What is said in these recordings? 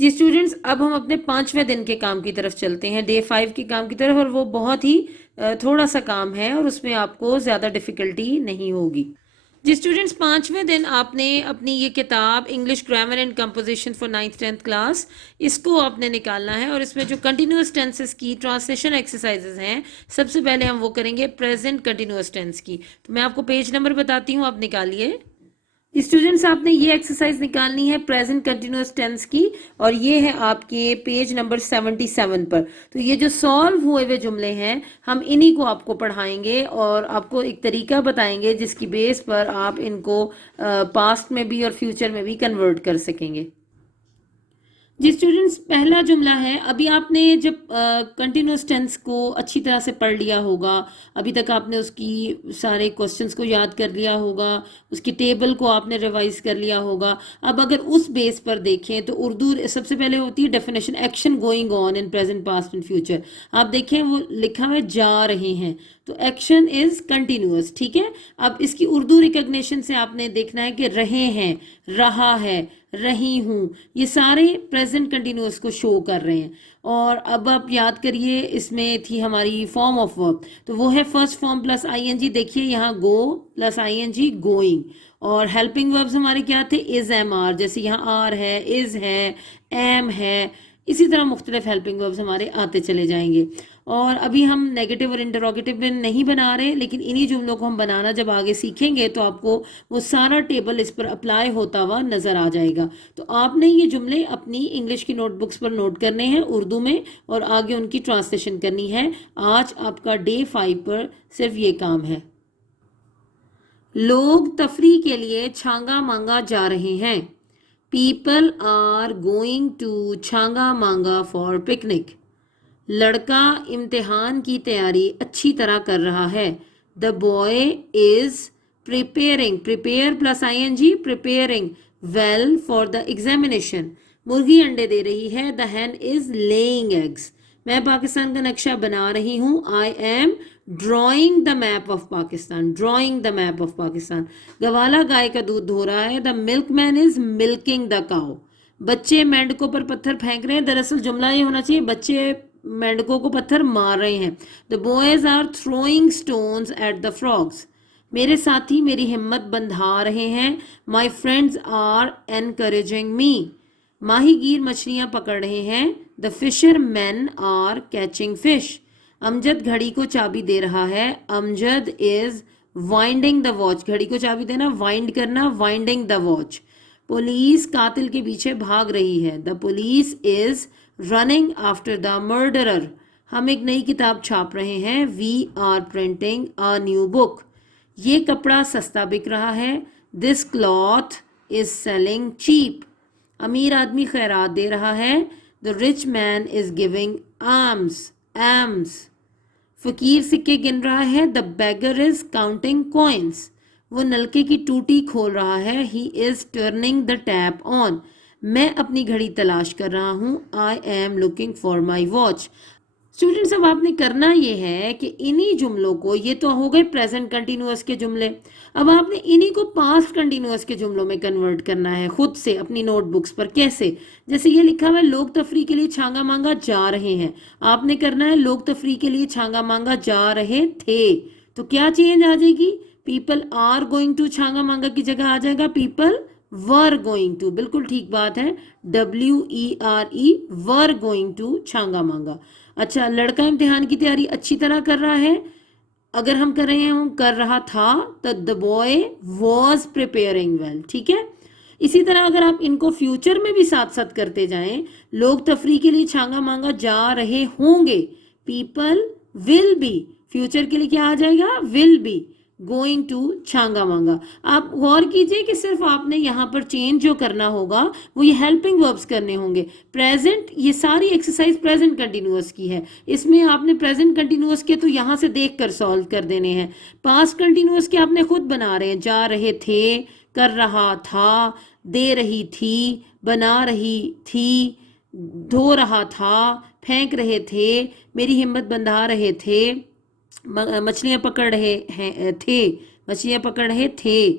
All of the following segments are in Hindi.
जी स्टूडेंट्स, अब हम अपने 5वें दिन के काम की तरफ चलते हैं, डे 5 के काम की तरफ। और वो बहुत ही थोड़ा सा काम है और उसमें आपको ज़्यादा डिफ़िकल्टी नहीं होगी। जी स्टूडेंट्स, 5वें दिन आपने अपनी ये किताब English grammar and composition for 9th-10th class, इसको आपने निकालना है। और इसमें जो कंटिन्यूस टेंसेस की ट्रांसलेशन एक्सरसाइजेज हैं, सबसे पहले हम वो करेंगे प्रेजेंट कंटिन्यूस टेंस की। तो मैं आपको पेज नंबर बताती हूँ, आप निकालिए। स्टूडेंट्स, आपने ये एक्सरसाइज निकालनी है प्रेजेंट कंटिन्यूअस टेंस की, और ये है आपके पेज नंबर 77 पर। तो ये जो सॉल्व हुए हुए जुमले हैं, हम इन्हीं को आपको पढ़ाएंगे और आपको एक तरीका बताएंगे जिसकी बेस पर आप इनको पास्ट में भी और फ्यूचर में भी कन्वर्ट कर सकेंगे। जी स्टूडेंट्स, पहला जुमला है, अभी आपने जब कंटिन्यूस टेंस को अच्छी तरह से पढ़ लिया होगा, अभी तक आपने उसकी सारे क्वेश्चंस को याद कर लिया होगा, उसकी टेबल को आपने रिवाइज कर लिया होगा। अब अगर उस बेस पर देखें तो उर्दू सबसे पहले होती है definition, action going on in present past and future. आप देखें वो लिखा हुआ है जा रहे हैं, तो एक्शन इज कंटिन्यूअस, ठीक है। अब इसकी उर्दू रिकग्निशन से आपने देखना है कि रहे हैं, रहा है, रही हूँ, ये सारे प्रेजेंट कंटिन्यूअस को शो कर रहे हैं। और अब आप याद करिए, इसमें थी हमारी फॉर्म ऑफ वर्ब, तो वो है फर्स्ट फॉर्म प्लस आईएनजी। देखिए यहाँ गो प्लस आईएनजी, गोइंग। और हेल्पिंग वर्ब्स हमारे क्या थे, इज एम आर, जैसे यहाँ आर है, इज है, एम है। इसी तरह मुख्तलिफ हेल्पिंग वर्ब्स हमारे आते चले जाएंगे। और अभी हम नेगेटिव और इंटरोगेटिव में नहीं बना रहे, लेकिन इन्हीं जुमलों को हम बनाना जब आगे सीखेंगे तो आपको वो सारा टेबल इस पर अप्लाई होता हुआ नजर आ जाएगा। तो आपने ये जुमले अपनी इंग्लिश की नोटबुक्स पर नोट करने हैं उर्दू में, और आगे उनकी ट्रांसलेशन करनी है। आज आपका डे 5 पर सिर्फ ये काम है। लोग तफरी के लिए छांगा मांगा जा रहे हैं। People are going to Changa Manga for picnic. लड़का इम्तिहान की तैयारी अच्छी तरह कर रहा है। The boy is preparing, prepare plus ING, preparing well for the examination. मुर्गी अंडे दे रही है। The hen is laying eggs. मैं पाकिस्तान का नक्शा बना रही हूँ। I am drawing the map of Pakistan, drawing the map of Pakistan. गवाला गाय का दूध धो रहा है। The milkman is milking the cow. बच्चे मेंढकों पर पत्थर फेंक रहे हैं। दरअसल जुमला ये होना चाहिए, बच्चे मेंढकों को पत्थर मार रहे हैं। The boys are throwing stones at the frogs. मेरे साथी मेरी हिम्मत बंधा रहे हैं। My friends are encouraging me. माहीगीर मछलियां पकड़ रहे हैं। The fisherman are catching fish. Amjad घड़ी को चाबी दे रहा है। Amjad is winding the watch. घड़ी को चाबी देना, वाइंड करना, वाइंडिंग द वॉच। पुलिस कातिल के पीछे भाग रही है। The police is running after the murderer. हम एक नई किताब छाप रहे हैं। We are printing a new book. ये कपड़ा सस्ता बिक रहा है। This cloth is selling cheap. अमीर आदमी खैरात दे रहा है। The rich man is giving arms, alms. फकीर सिक्के गिन रहा है। The beggar is counting coins. वो नलके की टूटी खोल रहा है। He is turning the tap on. मैं अपनी घड़ी तलाश कर रहा हूँ। I am looking for my watch. Students, अब आपने करना ये है कि इन्हीं जुमलों को, ये तो हो गए प्रेजेंट कंटिन्यूअस के जुमले, अब आपने इन्हीं को पास्ट कंटिन्यूअस के जुमलों में कन्वर्ट करना है खुद से अपनी नोटबुक्स पर। कैसे? जैसे ये लिखा हुआ है, लोग तफरी के लिए छांगा मांगा जा रहे हैं। आपने करना है, लोग तफरी के लिए छांगा मांगा जा रहे थे। तो क्या चेंज आ जाएगी? People are going to Changa Manga की जगह आ जाएगा पीपल वर गोइंग टू। बिल्कुल ठीक बात है, WERE, were going to Changa Manga. अच्छा, लड़का इम्तिहान की तैयारी अच्छी तरह कर रहा है। अगर हम कर रहे हैं, कर रहा था, तो the boy was preparing well, ठीक है। इसी तरह अगर आप इनको फ्यूचर में भी साथ साथ करते जाएं, लोग तफरी के लिए छांगा मांगा जा रहे होंगे। पीपल विल बी, फ्यूचर के लिए क्या आ जाएगा? Will be going to Changa Manga. आप गौर कीजिए कि सिर्फ आपने यहाँ पर चेंज जो करना होगा वो ये हेल्पिंग वर्ब्स करने होंगे। प्रेजेंट, ये सारी एक्सरसाइज प्रेजेंट कंटिन्यूअस की है। इसमें आपने प्रेजेंट कंटिन्यूअस के तो यहाँ से देख कर सॉल्व कर देने हैं। पास्ट कंटिन्यूअस के आपने खुद बना रहे हैं। जा रहे थे, कर रहा था, दे रही थी, बना रही थी, धो रहा था, फेंक रहे थे, मेरी हिम्मत बंधा रहे थे, मछलियां पकड़ रहे हैं थे, मछलियां पकड़ रहे थे,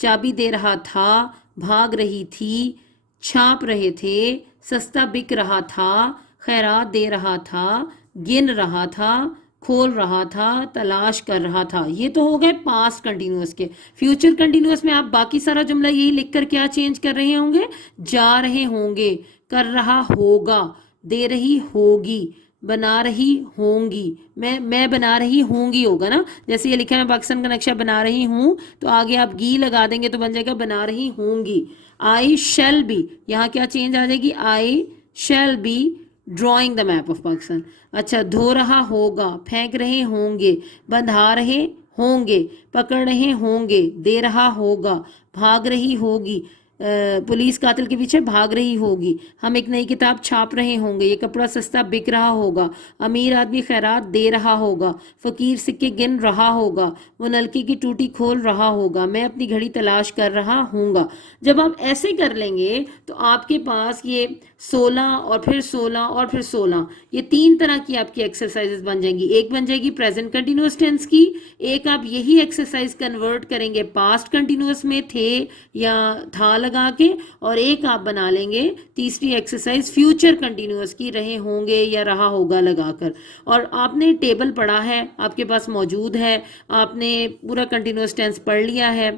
चाबी दे रहा था, भाग रही थी, छाप रहे थे, सस्ता बिक रहा था, खैरात दे रहा था, गिन रहा था, खोल रहा था, तलाश कर रहा था। ये तो हो गए पास्ट कंटिन्यूअस के। फ्यूचर कंटिन्यूअस में आप बाकी सारा जुमला यही लिखकर क्या चेंज कर रहे होंगे, जा रहे होंगे, कर रहा होगा, दे रही होगी, बना रही होंगी। मैं बना रही होंगी होगा ना, जैसे ये लिखा है मैं पाकिस्तान का नक्शा बना रही हूँ, तो आगे आप गी लगा देंगे तो बन जाएगा बना रही होंगी। आई शैल बी, यहाँ क्या चेंज आ जाएगी, I shall be drawing the map of Pakistan. अच्छा, धो रहा होगा, फेंक रहे होंगे, बंधा रहे होंगे, पकड़ रहे होंगे, दे रहा होगा, भाग रही होगी, पुलिस कातिल के पीछे भाग रही होगी, हम एक नई किताब छाप रहे होंगे, ये कपड़ा सस्ता बिक रहा होगा, अमीर आदमी खैरात दे रहा होगा, फकीर सिक्के गिन रहा होगा, वो नलकी की टूटी खोल रहा होगा, मैं अपनी घड़ी तलाश कर रहा हूँगा। जब आप ऐसे कर लेंगे तो आपके पास ये 16 और फिर 16 और फिर 16, ये 3 तरह की आपकी एक्सरसाइजेस बन जाएंगी। एक बन जाएगी प्रेजेंट कंटिन्यूअस टेंस की, एक आप यही एक्सरसाइज कन्वर्ट करेंगे पास्ट कंटिन्यूअस में थे या था लगा के, और एक आप बना लेंगे तीसरी एक्सरसाइज फ्यूचर कंटिन्यूअस की, रहे होंगे या रहा होगा लगाकर। और आपने टेबल पढ़ा है, आपके पास मौजूद है, आपने पूरा कंटिन्यूअस टेंस पढ़ लिया है।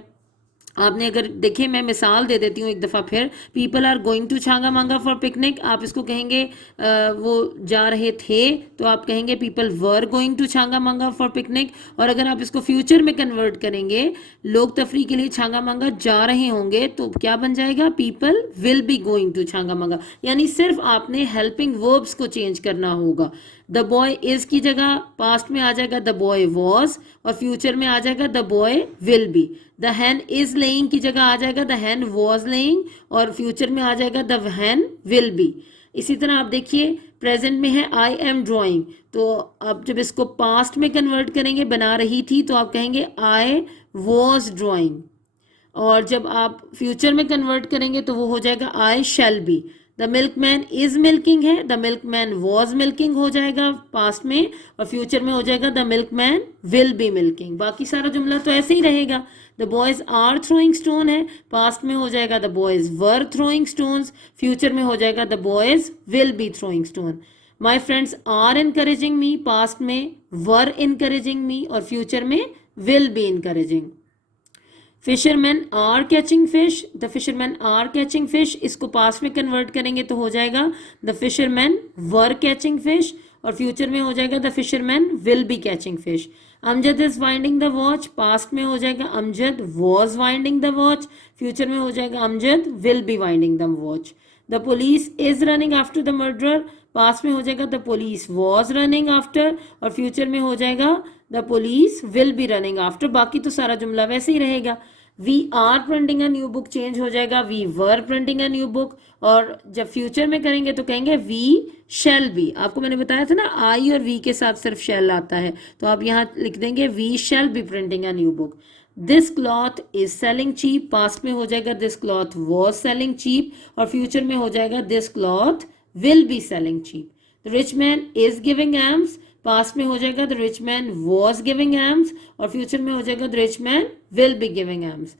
आपने अगर देखे, मैं मिसाल दे देती हूँ एक दफ़ा फिर, people are going to Changa Manga for picnic, आप इसको कहेंगे वो जा रहे थे, तो आप कहेंगे people were going to Changa Manga for picnic. और अगर आप इसको फ्यूचर में कन्वर्ट करेंगे, लोग तफरी के लिए छांगा मांगा जा रहे होंगे, तो क्या बन जाएगा, people will be going to Changa Manga. यानी सिर्फ आपने हेल्पिंग वर्ब्स को चेंज करना होगा। द बॉय इज की जगह पास्ट में आ जाएगा द बॉय वॉज, और फ्यूचर में आ जाएगा the boy will be. The hen is laying की जगह आ जाएगा द हैन वॉज लेइंग, और फ्यूचर में आ जाएगा द हैन विल बी। इसी तरह आप देखिए प्रेजेंट में है आई एम ड्राइंग, तो आप जब इसको पास्ट में कन्वर्ट करेंगे, बना रही थी, तो आप कहेंगे आई वॉज ड्राइंग। और जब आप फ्यूचर में कन्वर्ट करेंगे तो वो हो जाएगा I shall be. The milkman is milking है, द मिल्कमैन वॉज मिल्किंग हो जाएगा पास्ट में, और फ्यूचर में हो जाएगा the milkman will be milking. बाकी सारा जुमला तो ऐसे ही रहेगा। The boys are throwing stone है, पास्ट में हो जाएगा the boys were throwing stones, future में हो जाएगा the boys will be throwing stone. My friends are encouraging me, past में वर इनकरेजिंग मी, और फ्यूचर में will be encouraging. Fisherman are catching fish, the fisherman are catching fish, इसको पास्ट में कन्वर्ट करेंगे तो हो जाएगा the fisherman were catching fish, और फ्यूचर में हो जाएगा the fisherman will be catching fish. Amjad is winding the watch, past में हो जाएगा Amjad was winding the watch, future में हो जाएगा Amjad will be winding the watch. The police is running after the murderer, past में हो जाएगा the police was running after, और फ्यूचर में हो जाएगा the police will be running after. बाकी तो सारा जुमला वैसे ही रहेगा। We are printing a new book change हो जाएगा we were printing a new book, और जब फ्यूचर में करेंगे तो कहेंगे वी शैल बी। आपको मैंने बताया था ना आई और वी के साथ सिर्फ शैल आता है, तो आप यहाँ लिख देंगे we shall be printing a new book. This cloth is selling cheap, past में हो जाएगा this cloth was selling cheap, और फ्यूचर में हो जाएगा this cloth will be selling cheap. The rich man is giving alms, past में हो जाएगा the rich man was giving alms, और फ्यूचर में हो जाएगा the rich man will be giving alms.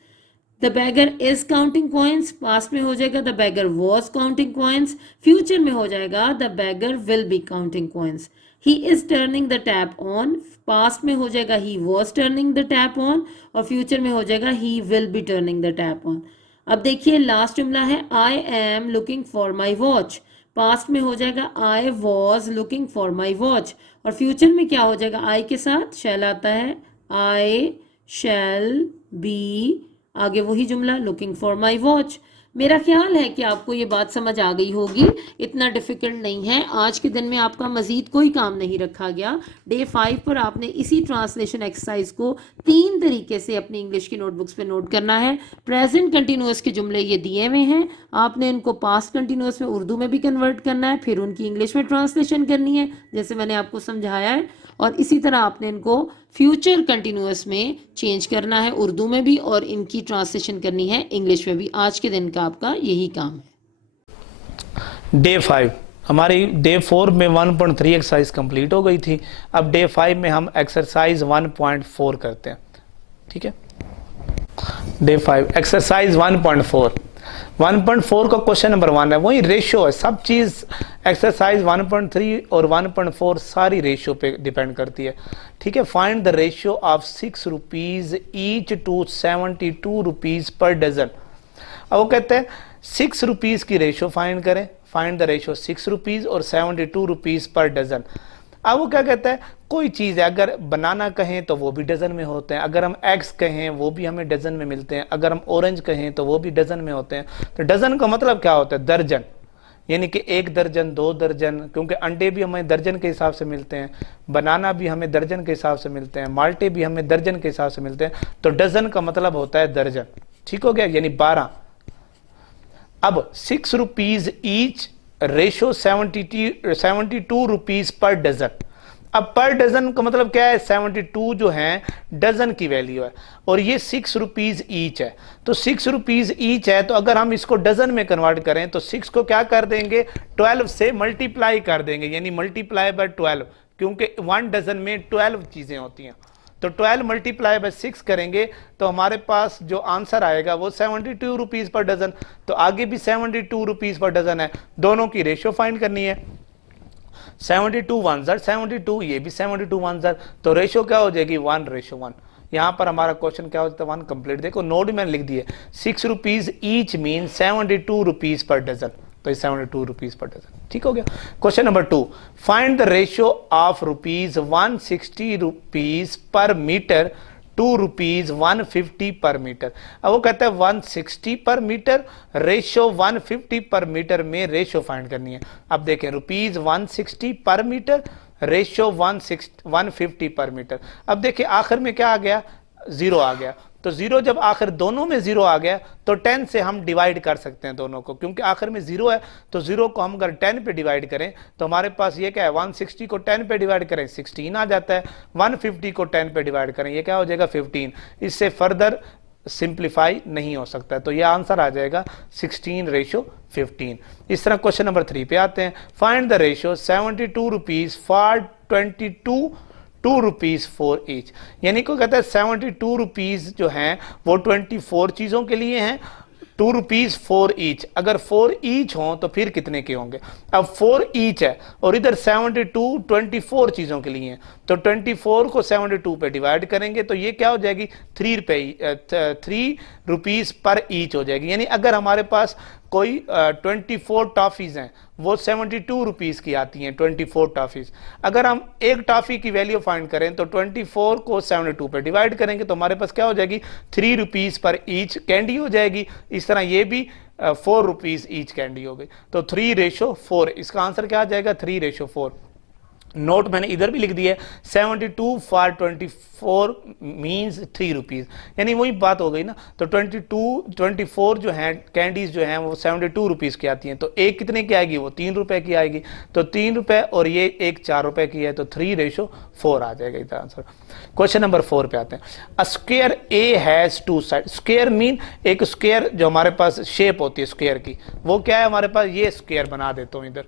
The beggar is counting coins, past में हो जाएगा the bagger was counting coins, future में हो जाएगा the bagger will be counting coins. He is turning the tap on, past में हो जाएगा he was turning the tap on, और फ्यूचर में हो जाएगा he will be turning the tap on. अब देखिए लास्ट जुमला है I am looking for my watch, past में हो जाएगा I was looking for my watch, और फ्यूचर में क्या हो जाएगा, आई के साथ शैल आता है, आई शैल बी, आगे वही जुमला लुकिंग फॉर माई वॉच। मेरा ख्याल है कि आपको ये बात समझ आ गई होगी, इतना डिफिकल्ट नहीं है। आज के दिन में आपका मजीद कोई काम नहीं रखा गया। डे 5 पर आपने इसी ट्रांसलेशन एक्सरसाइज को 3 तरीके से अपनी इंग्लिश की नोटबुक्स पे नोट करना है। प्रेजेंट कंटिन्यूअस के जुमले ये दिए हुए हैं, आपने इनको पास्ट कंटिन्यूअस में उर्दू में भी कन्वर्ट करना है, फिर उनकी इंग्लिश में ट्रांसलेशन करनी है जैसे मैंने आपको समझाया है, और इसी तरह आपने इनको फ्यूचर कंटिन्यूअस में चेंज करना है उर्दू में भी, और इनकी ट्रांसलेशन करनी है इंग्लिश में भी। आज के दिन का आपका यही काम है। डे 5 हमारी डे 4 में 1.3 एक्सरसाइज कंप्लीट हो गई थी। अब डे 5 में हम एक्सरसाइज 1.4 करते हैं, ठीक है। Day 5 exercise 1.4। 1.4 का क्वेश्चन नंबर 1 है, वही रेशियो है, सब चीज एक्सरसाइज 1.3 और 1.4 सारी रेशियो पे डिपेंड करती है। ठीक है, find the ratio of 6 rupees each to 72 rupees per dozen. अब वो कहते हैं 6 रुपीज की रेशियो फाइंड करें, फाइंड द रेशियो 6 रुपीज और 72 रुपीज पर डजन। अब वो क्या कहता है, कोई चीज़ है, अगर बनाना कहें तो वो भी डजन में होते हैं, अगर हम एग्स कहें वो भी हमें डजन में मिलते हैं, अगर हम ऑरेंज कहें तो वो भी डजन में होते हैं। तो डजन का मतलब क्या होता है, दर्जन, यानी कि 1 दर्जन 2 दर्जन, क्योंकि अंडे भी हमें दर्जन के हिसाब से मिलते हैं, बनाना भी हमें दर्जन के हिसाब से मिलते हैं, माल्टे भी हमें दर्जन के हिसाब से मिलते हैं। तो डजन का मतलब होता है दर्जन। ठीक हो गया, यानी 12। अब 6 rupees each ratio 72 rupees per dozen. अब पर डजन का मतलब क्या है, 72 जो है डजन की वैल्यू है और ये 6 रुपीज ईच है। तो 6 रुपीज ईच है, तो अगर हम इसको डजन में कन्वर्ट करें तो 6 को क्या कर देंगे, 12 से मल्टीप्लाई कर देंगे, यानी मल्टीप्लाई बाय 12, क्योंकि 1 डजन में 12 चीजें होती हैं। तो 12 मल्टीप्लाई बाय 6 करेंगे तो हमारे पास जो आंसर आएगा वो 72 रुपीज पर डजन। तो आगे भी 72 रुपीज पर डजन है, दोनों की रेशियो फाइंड करनी है। 72 1 72, ये भी 72 1 तो रेशियो क्या हो जाएगी 1:1। यहां पर हमारा क्वेश्चन क्या होता है 1 कंप्लीट। देखो नोट मैंने लिख दिए, 6 rupees each mean 72 rupees per dozen, तो ये 72 रुपीज पर डजन। ठीक हो गया। Question number 2, find the ratio of rupees 160 rupees per metre 2 rupees 150 per metre. अब वो कहता है 160 पर मीटर रेशियो 150 पर मीटर में रेशियो फाइंड करनी है। अब देखें रुपीज 160 पर मीटर रेशियो 150 पर मीटर। अब देखिए आखिर में क्या आ गया, 0 आ गया। तो 0 जब आखिर दोनों में 0 आ गया तो 10 से हम डिवाइड कर सकते हैं दोनों को, क्योंकि आखिर में 0 है। तो 0 को हम अगर 10 पे डिवाइड करें तो हमारे पास ये क्या है, 160 को 10 पे डिवाइड करें 16 आ जाता है, 150 को 10 पे डिवाइड करें ये क्या हो जाएगा 15। इससे फर्दर सिंप्लीफाई नहीं हो सकता है, तो ये आंसर आ जाएगा 16:15। इस तरह क्वेश्चन नंबर 3 पे आते हैं, find the ratio 72 rupees for 2 rupees for each. यानी को कहता है 72 रुपीज जो हैं वो 24 चीजों के लिए हैं, 2 रुपीज फॉर ईच। अगर 4 ईच हो तो फिर कितने के होंगे, अब 4 ईच है और इधर 72 24 चीजों के लिए हैं, तो 24 को 72 पे डिवाइड करेंगे तो ये क्या हो जाएगी 3 रुपीज पर ईच हो जाएगी। यानी अगर हमारे पास कोई 24 टॉफीज हैं वो 72 रुपीज की आती हैं, 24 टॉफीज। अगर हम एक टॉफी की वैल्यू फाइंड करें तो 24 को 72 पे डिवाइड करेंगे तो हमारे पास क्या हो जाएगी 3 रुपीज पर ईच कैंडी हो जाएगी। इस तरह ये भी 4 रुपीज ईच कैंडी हो गई, तो 3:4। इसका आंसर क्या आ जाएगा 3:4। नोट मैंने इधर भी लिख दिया, 72 फॉर 24 मीन्स 3 रुपीज, यानी वही बात हो गई ना। तो 24 जो है कैंडीज जो हैं वो 72 रुपीज की आती हैं, तो एक कितने की आएगी वो 3 रुपए की आएगी, तो 3 रुपए और ये एक 4 रुपए की है, तो 3:4 आ जाएगा इधर आंसर। क्वेश्चन नंबर 4 पे आते हैं, a square A has 2 side. Square mean एक स्क्वायर जो हमारे पास शेप होती है स्क्वायर की, वो क्या है हमारे पास, ये स्क्वायर बना देता हूं इधर,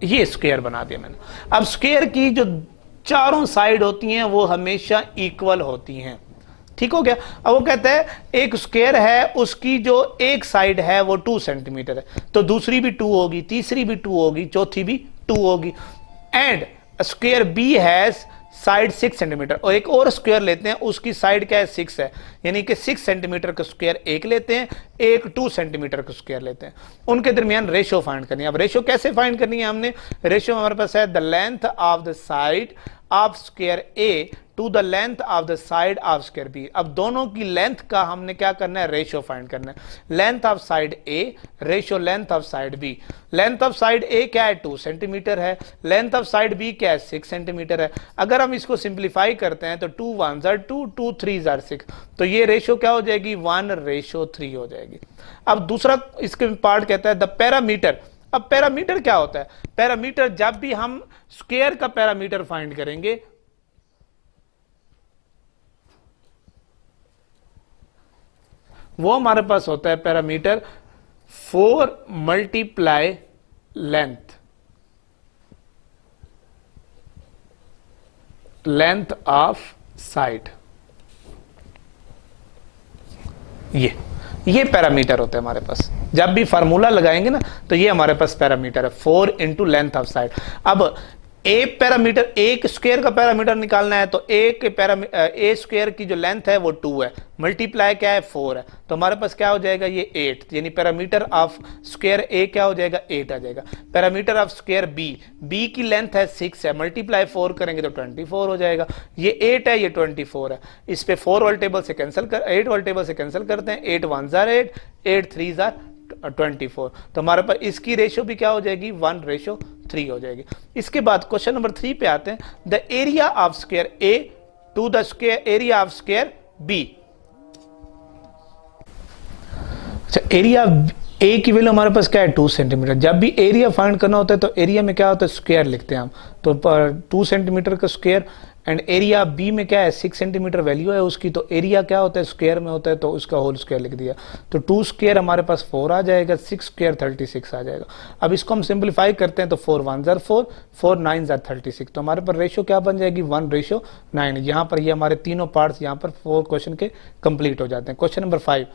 ये स्क्वायर बना दिया मैंने। अब स्क्वायर की जो चारों साइड होती हैं वो हमेशा इक्वल होती हैं। ठीक हो गया। अब वो कहता है एक स्क्वायर है, उसकी जो एक साइड है वो 2 सेंटीमीटर है, तो दूसरी भी 2 होगी, तीसरी भी 2 होगी, चौथी भी 2 होगी। And square B has side 6 centimetre, और एक और स्क्वायर लेते हैं उसकी साइड क्या है 6 है, यानी कि 6 सेंटीमीटर का स्क्वायर एक लेते हैं, एक 2 सेंटीमीटर का स्क्वायर लेते हैं, उनके दरमियान रेशियो फाइंड करनी है। अब रेशियो कैसे फाइंड करनी है, हमने रेशियो हमारे पास है the length of the side of square A to the length of the side of square B. अब दोनों की लेंथ का हमने क्या करना है, रेशियो फाइंड करना है। Length of side A ratio length of side B. Length of side A क्या है 2 सेंटीमीटर है, लेंथ ऑफ साइड बी क्या है 6 सेंटीमीटर है। अगर हम इसको सिंप्लीफाई करते हैं तो 2 1 2 2 3 6, तो ये रेशियो क्या हो जाएगी 1:3 हो जाएगी। अब दूसरा इसके पार्ट कहता है द पैरामीटर। अब पैरामीटर क्या होता है, पैरामीटर जब भी हम स्क्वायर का पैरामीटर फाइंड करेंगे वो हमारे पास होता है parameter 4 multiply length of side. ये पैरामीटर होते हैं हमारे पास। जब भी फार्मूला लगाएंगे ना तो ये हमारे पास पैरामीटर है 4 इंटू लेंथ ऑफ साइड। अब ए पैरामीटर, एक स्क्वायर का पैरामीटर निकालना है तो ए स्क्वायर की जो लेंथ है वो 2 है, मल्टीप्लाई क्या है 4 है, तो हमारे पास क्या हो जाएगा ये 8, यानी पैरामीटर ऑफ स्क्वायर ए क्या हो जाएगा 8 आ जाएगा। पैरामीटर ऑफ स्क्वायर बी की लेंथ है 6 है, मल्टीप्लाई 4 करेंगे तो 24 हो जाएगा। ये 8 है, ये 24 है, इस पे 4 वाले टेबल से कैंसिल कर 8 वाले टेबल से कैंसिल करते हैं, 8 1 8, 8 3 24, तो हमारे पास इसकी रेशियो भी क्या हो जाएगी 1:3 हो जाएगी। इसके बाद क्वेश्चन नंबर 3 पे आते हैं, the area of square A to the square area of square B. अच्छा, एरिया ए की वैल्यू हमारे पास क्या है 2 सेंटीमीटर। जब भी एरिया फाइंड करना होता है तो एरिया में क्या होता है स्क्वायर लिखते हैं हम, तो 2 सेंटीमीटर का स्क्वायर, एंड एरिया बी में क्या है 6 सेंटीमीटर वैल्यू है उसकी, तो एरिया क्या होता है स्क्वायर में होता है तो उसका होल स्क्वायर लिख दिया, तो 2 स्क्वायर हमारे पास 4 आ जाएगा, 6 स्क्वायर 36 आ जाएगा। अब इसको हम सिंप्लीफाई करते हैं तो 4 1 4, 4 9 36, तो हमारे पर रेशियो क्या बन जाएगी 1:9। यहाँ पर ये हमारे तीनों पार्ट्स यहाँ पर 4 क्वेश्चन के कंप्लीट हो जाते हैं। Question number 5,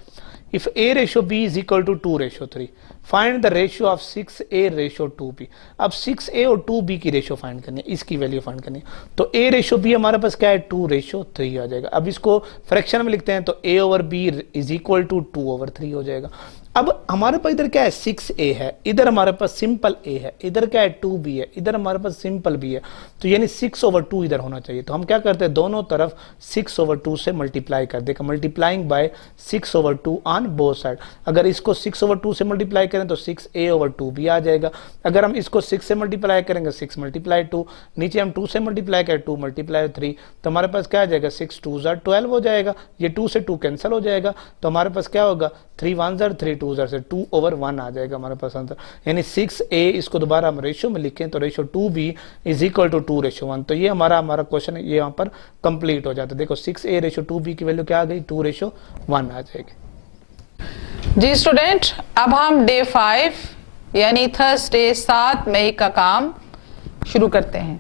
if a ratio b is equal to 2:3, find the ratio of 6a ratio 2b। अब 6a और 2b की रेशियो फाइंड करनी है, इसकी वैल्यू फाइंड करनी है, तो a रेशियो b हमारे पास क्या है 2:3 आ जाएगा। अब इसको फ्रैक्शन में लिखते हैं तो a/b इज इक्वल टू 2/3 हो जाएगा। अब हमारे पास इधर क्या है 6a है, इधर हमारे पास सिंपल a है, इधर क्या है 2b है, इधर हमारे पास सिंपल b है, तो यानी 6/2 इधर होना चाहिए। तो हम क्या करते हैं दोनों तरफ 6/2 से मल्टीप्लाई कर देगा, multiplying by 6/2 on both side. अगर इसको 6/2 से मल्टीप्लाई करें तो 6a/2b आ जाएगा। अगर हम इसको 6 से मल्टीप्लाई करेंगे 6 × 2, नीचे हम 2 से मल्टीप्लाई करें 2 × 3, तो हमारे पास क्या आ जाएगा 6 2 12 हो जाएगा, ये 2 से 2 कैंसिल हो जाएगा, तो हमारे पास क्या होगा 3 1 3 2 से 2/1 आ जाएगा हमारे पास आंसर। यानी 6a इसको दोबारा हम रेशियो में लिखें तो ratio 2b is equal to 2:1, तो ये हमारा क्वेश्चन ये यहाँ पर कंप्लीट हो जाता है। देखो 6a रेशियो 2b की वैल्यू क्या आ गई 2:1 आ जाएगी। जी स्टूडेंट, अब हम डे 5 यानी थर्सडे 7 मई का काम शुरू करते हैं।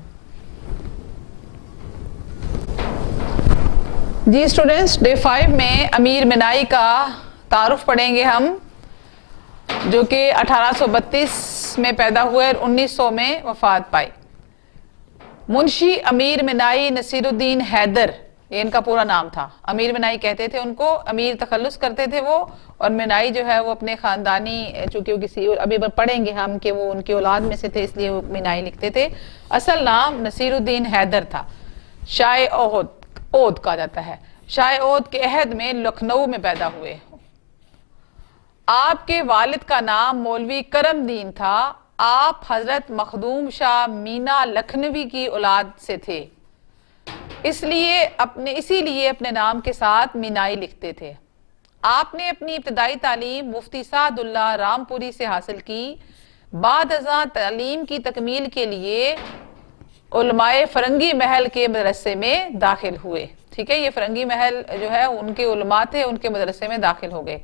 जी स्टूडेंट्स, डे 5 में अमीर मिनाई का तारुफ पढ़ेंगे हम, जो कि 1832 में पैदा हुए और 1900 में वफात पाई। मुंशी अमीर मिनाई नसीरुद्दीन हैदर, ये इनका पूरा नाम था। अमीर मिनाई कहते थे उनको, अमीर तखल्लुस करते थे वो, और मिनाई जो है वो अपने खानदानी, चूंकि वो किसी अभी पढ़ेंगे हम कि वो उनकी औलाद में से थे इसलिए वो मिनाई लिखते थे। असल नाम नसीरुद्दीन हैदर था। शाह ओद कहा जाता है। शाह ओद के अहद में लखनऊ में पैदा हुए। आपके वालिद का नाम मौलवी करमदीन था। आप हजरत मखदूम शाह मीना लखनवी की औलाद से थे, इसीलिए अपने नाम के साथ मीनाई लिखते थे। आपने अपनी इब्तदाई तालीम मुफ्ती सादुल्लाह रामपुरी से हासिल की। बाद अज़ां तालीम की तकमील के लिए उलमाए फरंगी महल के मदरसे में दाखिल हुए। ठीक है, ये फरंगी महल जो है उनके उलमा थे, उनके मदरसे में दाखिल हो गए।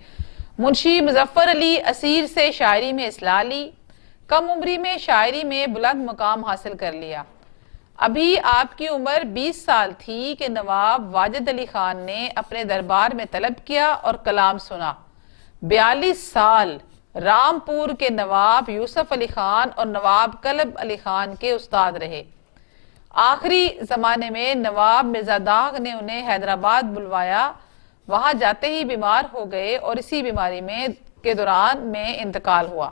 मुंशी मुजफ्फर अली असीर से शायरी में इस्लाह ली। कम उम्री में शायरी में बुलंद मुकाम हासिल कर लिया। अभी आपकी उम्र 20 साल थी कि नवाब वाजिद अली खान ने अपने दरबार में तलब किया और कलाम सुना। 42 साल रामपुर के नवाब यूसुफ अली खान और नवाब कलब अली खान के उस्ताद रहे। आखिरी ज़माने में नवाब मिर्ज़ा दाग ने उन्हें हैदराबाद बुलवाया। वहाँ जाते ही बीमार हो गए और इसी बीमारी के दौरान में इंतकाल हुआ।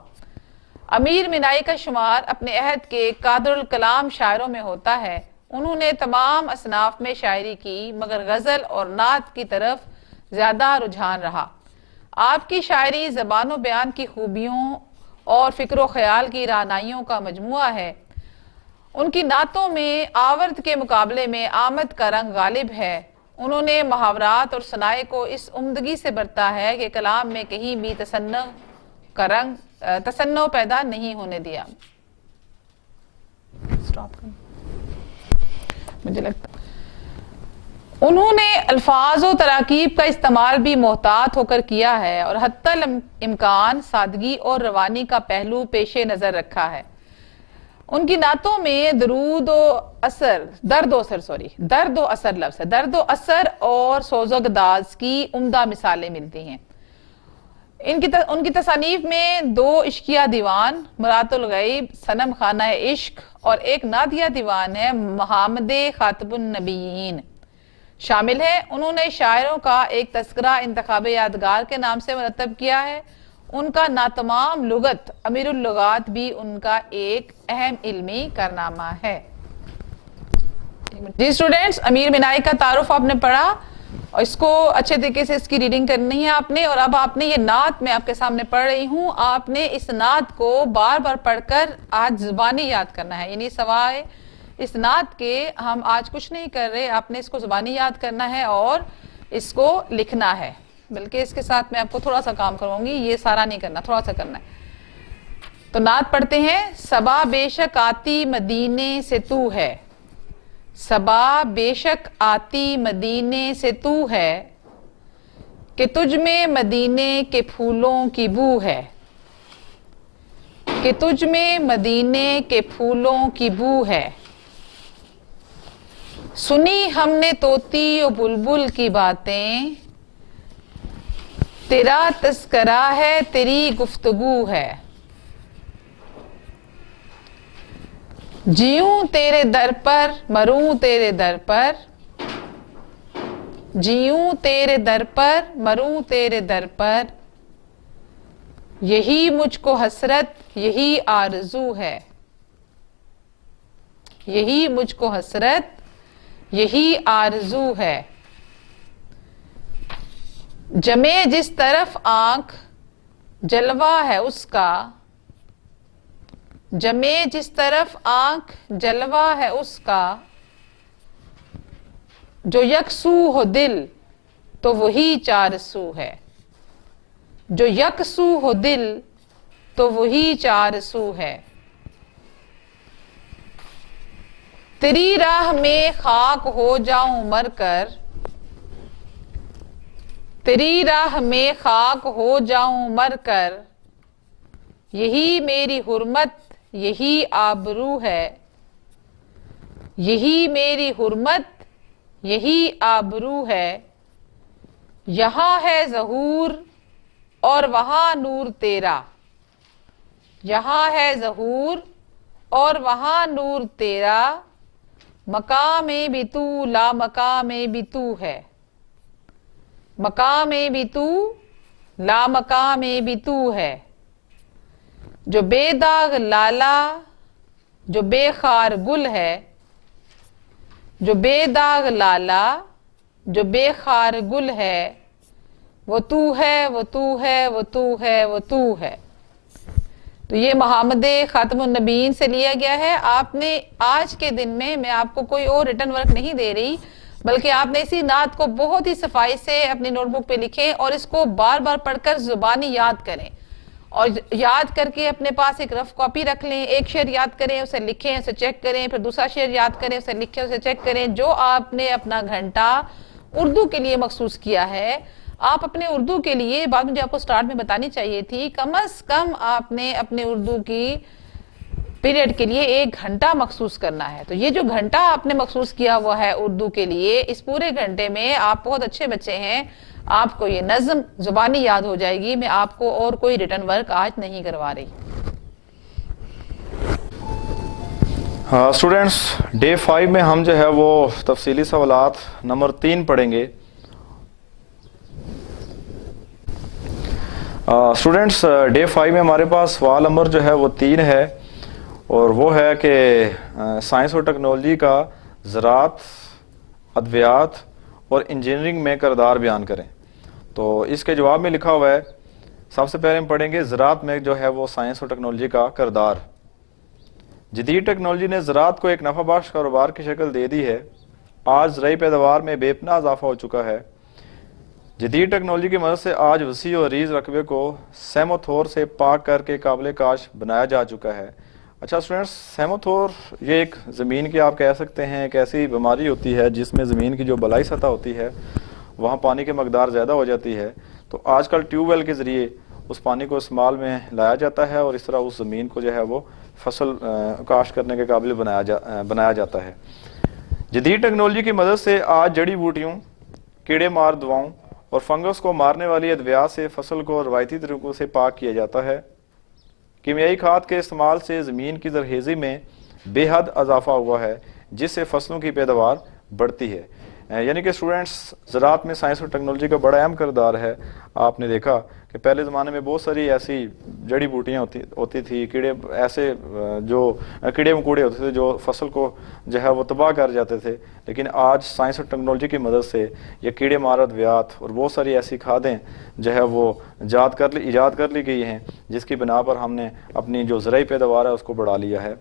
अमीर मिनाई का शुमार अपने अहद के कादरुल कलाम शायरों में होता है। उन्होंने तमाम असनाफ में शायरी की, मगर गज़ल और नात की तरफ ज़्यादा रुझान रहा। आपकी शायरी ज़बान बयान की खूबियों और फ़िक्र ख्याल की राहनाइयों का मजमुआ है। उनकी नातों में आवर्त के मुकाबले में आमद का रंग गालिब है। उन्होंने मुहावरात और सनाए को इस उम्दगी से बरता है कि कलाम में कहीं भी तसन्नो पैदा नहीं होने दिया। मुझे लगता उन्होंने अल्फाज और तराकीब का इस्तेमाल भी मोहतात होकर किया है और हत्तल इम्कान सादगी और रवानी का पहलू पेशे नजर रखा है। उनकी नातों में दर्द व असर और सोज़ो-गदाज़ की उम्दा मिसालें मिलती हैं। उनकी तसानीफ में 2 इश्किया दीवान मुरातुल गैब, सनम खाना इश्क और एक नादिया दीवान है मोहम्मद खातबुन नबीयीन शामिल है। उन्होंने शायरों का एक तस्करा इंतखाब यादगार के नाम से मुरतब किया है। उनका नातमाम लुगत अमीरुल लुगात भी उनका एक अहम इल्मी कारनामा है। जी स्टूडेंट्स, अमीर बिनाई का तारुफ आपने पढ़ा और इसको अच्छे तरीके से इसकी रीडिंग करनी है आपने। और अब आपने ये नात मैं आपके सामने पढ़ रही हूँ, आपने इस नात को बार बार पढ़कर आज जुबानी याद करना है। यानी सवाए इस नात के हम आज कुछ नहीं कर रहे, आपने इसको जुबानी याद करना है और इसको लिखना है। बल्कि इसके साथ मैं आपको थोड़ा सा काम करवाऊंगी, ये सारा नहीं करना, थोड़ा सा करना है। तो नात पढ़ते हैं। सबा बेशक आती मदीने से तू है, सबा बेशक आती मदीने से तू है, कि तुझ में मदीने के फूलों की बू है, कि तुझ में मदीने के फूलों की बू है। सुनी हमने तोती और बुलबुल की बातें, तेरा तस्करा है तेरी गुफ्तगू है। जीऊं तेरे दर पर मरूं तेरे दर पर, जीऊं तेरे दर पर मरूं तेरे दर पर, यही मुझको हसरत यही आरज़ू है, यही मुझको हसरत यही आरज़ू है। जमे जिस तरफ आंख जलवा है उसका, जमे जिस तरफ आंख जलवा है उसका, जो यकसू हो दिल तो वही चारसू है, जो यकसू हो दिल तो वही चारसू है। तेरी राह में खाक हो जाऊं मरकर, तेरी राह में खाक हो जाऊं मरकर, यही मेरी हुर्मत यही आबरू है, यही मेरी हुर्मत यही आबरू है। यहाँ है ज़हूर और वहाँ नूर तेरा, यहाँ है ज़हूर और वहाँ नूर तेरा, मकामे भी तू ला मकामे भी तू है, मकामे भी तू ला मकामे भी तू है। जो बेदाग लाला जो बेखार गुल है, जो बेदाग लाला जो बेखार गुल है, वो तू है वो तू है वो तू है वो तू है। तो ये मोहम्मद खातमुन नबीयीन से लिया गया है। आपने आज के दिन में मैं आपको कोई और रिटर्न वर्क नहीं दे रही, बल्कि आपने इसी नात को बहुत ही सफाई से अपनी नोटबुक पे लिखें और इसको बार बार पढ़कर जुबानी याद करें और याद करके अपने पास एक रफ कॉपी रख लें। एक शेर याद करें, उसे लिखें, उसे चेक करें, फिर दूसरा शेर याद करें, उसे लिखें, उसे चेक करें। जो आपने अपना घंटा उर्दू के लिए मखसूस किया है, आप अपने उर्दू के लिए, बात मुझे आपको स्टार्ट में बतानी चाहिए थी, कम अज कम आपने अपने उर्दू की पीरियड के लिए 1 घंटा मखसूस करना है। तो ये जो घंटा आपने मखसूस किया हुआ है उर्दू के लिए, इस पूरे घंटे में आप बहुत अच्छे बच्चे हैं, आपको ये नज़म जुबानी याद हो जाएगी। मैं आपको और कोई रिटर्न वर्क आज नहीं करवा रही। हाँ स्टूडेंट्स, डे 5 में हम जो है वो तफसीली सवालात नंबर 3 पढ़ेंगे। स्टूडेंट्स, डे 5 में हमारे पास सवाल नंबर जो है वो 3 है और वो है कि साइंस और टेक्नोलॉजी का ज़राअत, अद्वियात और इंजीनियरिंग में किरदार बयान करें। तो इसके जवाब में लिखा हुआ है, सबसे पहले हम पढ़ेंगे ज़राअत में जो है वो साइंस और टेक्नोलॉजी का किरदार। जदीद टेक्नोलॉजी ने ज़राअत को एक नफ़ाबख्श कारोबार की शक्ल दे दी है। आज ज़राई पैदावार में बेपनाह इजाफा हो चुका है। जदीद टेक्नोलॉजी की मदद से आज वसी और रीज़ रकबे को सेमोथोर से पाक करके काबिल काश बनाया जा चुका है। अच्छा स्टूडेंट्स, सेमोथोर ये एक ज़मीन की आप कह सकते हैं एक ऐसी बीमारी होती है जिसमें ज़मीन की जो बलाई सतह होती है वहाँ पानी की मकदार ज़्यादा हो जाती है। तो आजकल ट्यूबवेल के ज़रिए उस पानी को इस्तेमाल में लाया जाता है और इस तरह उस ज़मीन को जो है वो फसल काश करने के काबिल बनाया जाता है। जदीद टेक्नोलॉजी की मदद से आज जड़ी बूटियों, कीड़े मार दवाओं और फंगस को मारने वाली अद्वियात से फसल को रवायती तरीकों से पाक किया जाता है। कीमियाई खाद के इस्तेमाल से ज़मीन की जरखेज़ी में बेहद इजाफा हुआ है, जिससे फसलों की पैदावार बढ़ती है। यानी कि स्टूडेंट्स, ज़राअत में साइंस और टेक्नोलॉजी का बड़ा अहम किरदार है। आपने देखा कि पहले ज़माने में बहुत सारी ऐसी जड़ी बूटियाँ होती थी, कीड़े ऐसे जो कीड़े मकोड़े होते थे जो फसल को जो है वो तबाह कर जाते थे, लेकिन आज साइंस और टेक्नोलॉजी की मदद से ये कीड़े मार अद्वियात और बहुत सारी ऐसी खादें जो है वो ईजाद कर ली गई हैं, जिसकी बिना पर हमने अपनी जो ज़राई पैदावार है उसको बढ़ा लिया है।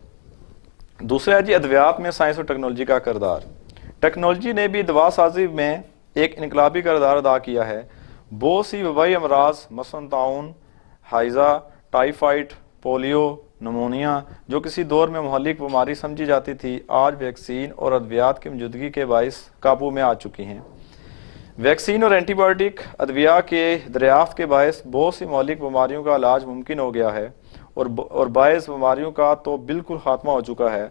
दूसरा है जी अद्वियात में साइंस और टेक्नोलॉजी का किरदार। टेक्नोलॉजी ने भी दवा साजी में एक इनकलाबी किरदार अदा किया है। बहुत सी वबाई अमराज मसलन ताउन, हाइजा, टाइफाइड, पोलियो, नमोनिया जो किसी दौर में महलिक बीमारी समझी जाती थी, आज वैक्सीन और अद्वियात की मौजूदगी के बायस काबू में आ चुकी हैं। वैक्सीन और एंटीबायोटिक अद्विया के दरियाफ्त के बायस बहुत सी महलिक बीमारियों का इलाज मुमकिन हो गया है और बायस बीमारियों का तो बिल्कुल खात्मा हो चुका है।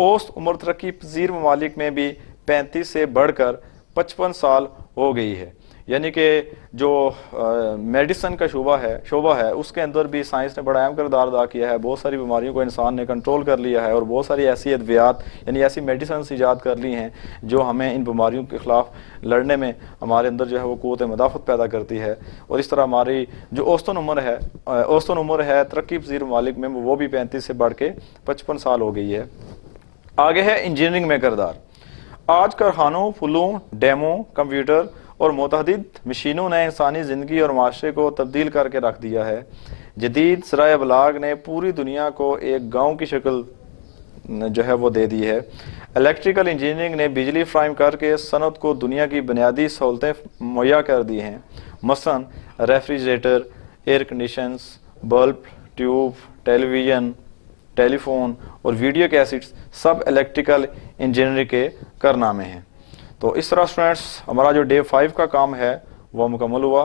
औसत उम्र तरक्की पजीर ममालिक में भी 35 से बढ़कर 55 साल हो गई है। यानी कि जो मेडिसिन का शोबा है उसके अंदर भी साइंस ने बड़ा अहम किरदार अदा किया है। बहुत सारी बीमारियों को इंसान ने कंट्रोल कर लिया है और बहुत सारी ऐसी अद्वियात यानी ऐसी मेडिसिन ईजाद कर ली हैं जो हमें इन बीमारियों के ख़िलाफ़ लड़ने में हमारे अंदर जो है वो क़ुव्वत मदाफ़त पैदा करती है। और इस तरह हमारी जो औसतन उम्र है तरक्की पज़ीर ममालिक में वो भी 35 से बढ़ के 55 साल हो गई है। आगे है इंजीनियरिंग में किरदार। आज कारखानों, पुलों, डैमों, कंप्यूटर और मुतअद्दिद मशीनों ने इंसानी ज़िंदगी और माशरे को तब्दील करके रख दिया है। जदीद ज़राए अबलाग ने पूरी दुनिया को एक गांव की शक्ल जो है वो दे दी है। इलेक्ट्रिकल इंजीनियरिंग ने बिजली फ्राहम करके सनत को दुनिया की बुनियादी सहूलतें मुहैया कर दी हैं। मसलन refrigerator, air conditions, bulb, tube, television, telephone और वीडियो कैसेट्स सब इलेक्ट्रिकल इंजीनियरिंग के कारनामे हैं। तो इस तरह स्टूडेंट्स हमारा जो डे 5 का काम है वो मुकम्मल हुआ।